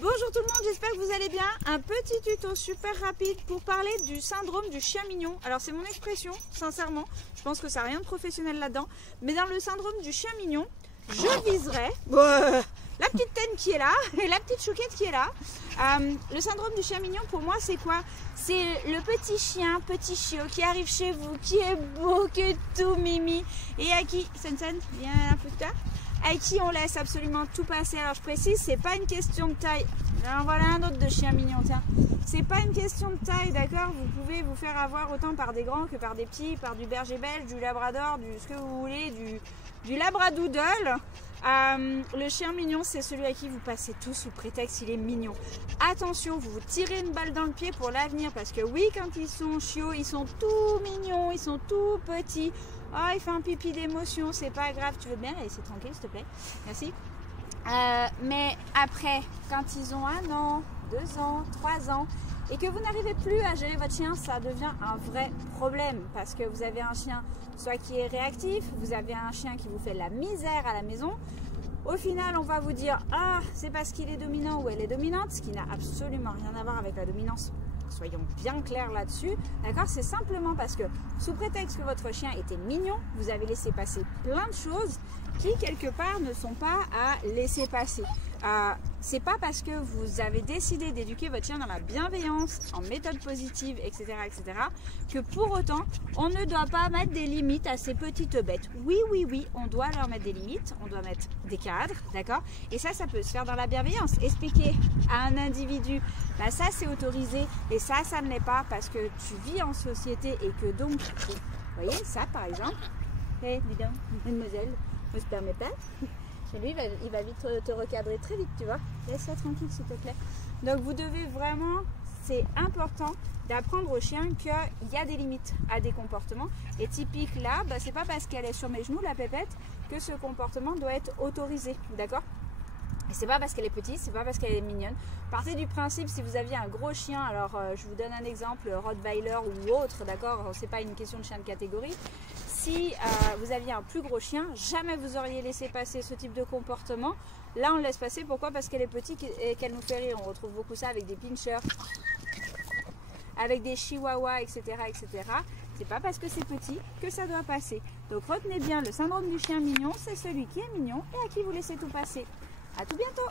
Bonjour tout le monde, j'espère que vous allez bien. Un petit tuto super rapide pour parler du syndrome du chien mignon. Alors c'est mon expression, sincèrement, je pense que ça n'a rien de professionnel là-dedans. Mais dans le syndrome du chien mignon, je viserais la petite Taine qui est là et la petite Chouquette qui est là. Le syndrome du chien mignon pour moi c'est quoi? C'est le petit chien, petit chiot qui arrive chez vous, qui est beau, qui est tout mimi et à qui, Sen, viens un peu tard, avec qui on laisse absolument tout passer. Alors je précise, c'est pas une question de taille. Alors voilà un autre de chien mignon, tiens. C'est pas une question de taille, d'accord? Vous pouvez vous faire avoir autant par des grands que par des petits, par du berger belge, du labrador, du ce que vous voulez, du labradoodle. Le chien mignon, c'est celui à qui vous passez tout sous prétexte qu'il est mignon. Attention, vous vous tirez une balle dans le pied pour l'avenir parce que oui, quand ils sont chiots, ils sont tout mignons, ils sont tout petits. Oh, il fait un pipi d'émotion, c'est pas grave. Tu veux bien la laisser tranquille, s'il te plaît? Merci. Mais après, quand ils ont 1 an, 2 ans, 3 ans, et que vous n'arrivez plus à gérer votre chien, ça devient un vrai problème. Parce que vous avez un chien soit qui est réactif, vous avez un chien qui vous fait la misère à la maison. Au final, on va vous dire « Ah, c'est parce qu'il est dominant ou elle est dominante », ce qui n'a absolument rien à voir avec la dominance. Soyons bien clairs là-dessus, d'accord? C'est simplement parce que, sous prétexte que votre chien était mignon, vous avez laissé passer plein de choses qui, quelque part, ne sont pas à laisser passer. C'est pas parce que vous avez décidé d'éduquer votre chien dans la bienveillance, en méthode positive, etc., que pour autant, on ne doit pas mettre des limites à ces petites bêtes. Oui, on doit leur mettre des limites, on doit mettre des cadres, d'accord? Et ça peut se faire dans la bienveillance. Expliquer à un individu, bah ça c'est autorisé et ça ne l'est pas parce que tu vis en société et que donc, vous voyez, ça par exemple, hé, dis donc, mademoiselle, ne se permet pas. Et lui, il va vite te recadrer très vite, tu vois. Laisse-la tranquille, s'il te plaît. Donc, vous devez vraiment, c'est important d'apprendre au chien qu'il y a des limites à des comportements. Et typique là, bah, c'est pas parce qu'elle est sur mes genoux, la pépette, que ce comportement doit être autorisé, d'accord? Et c'est pas parce qu'elle est petite, c'est pas parce qu'elle est mignonne. Partez du principe, si vous aviez un gros chien, alors je vous donne un exemple, Rottweiler ou autre, d'accord? C'est pas une question de chien de catégorie. Si vous aviez un plus gros chien, jamais vous auriez laissé passer ce type de comportement. Là, on le laisse passer. Pourquoi? Parce qu'elle est petite et qu'elle nous fait rire. On retrouve beaucoup ça avec des pinchers, avec des chihuahuas, etc., etc. C'est pas parce que c'est petit que ça doit passer. Donc retenez bien, le syndrome du chien mignon, c'est celui qui est mignon et à qui vous laissez tout passer. À tout bientôt!